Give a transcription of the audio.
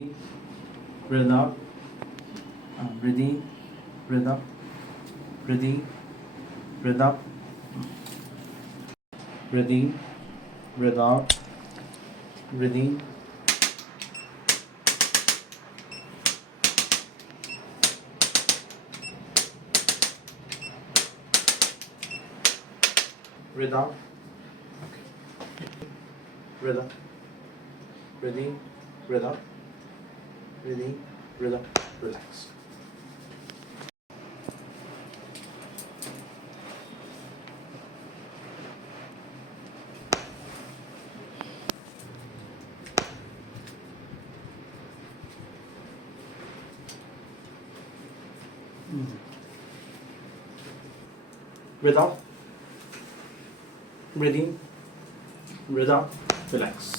Breathe out. Breathe in. Breathe out. Breathe in. Breathe out. Breathe in. Breathe out. Breathe in. Breathe out. Breathe out. Breathe in. Breathe out. Breathe in. Breathe out. Relax. Breathe out. Breathe in. Breathe out. Relax.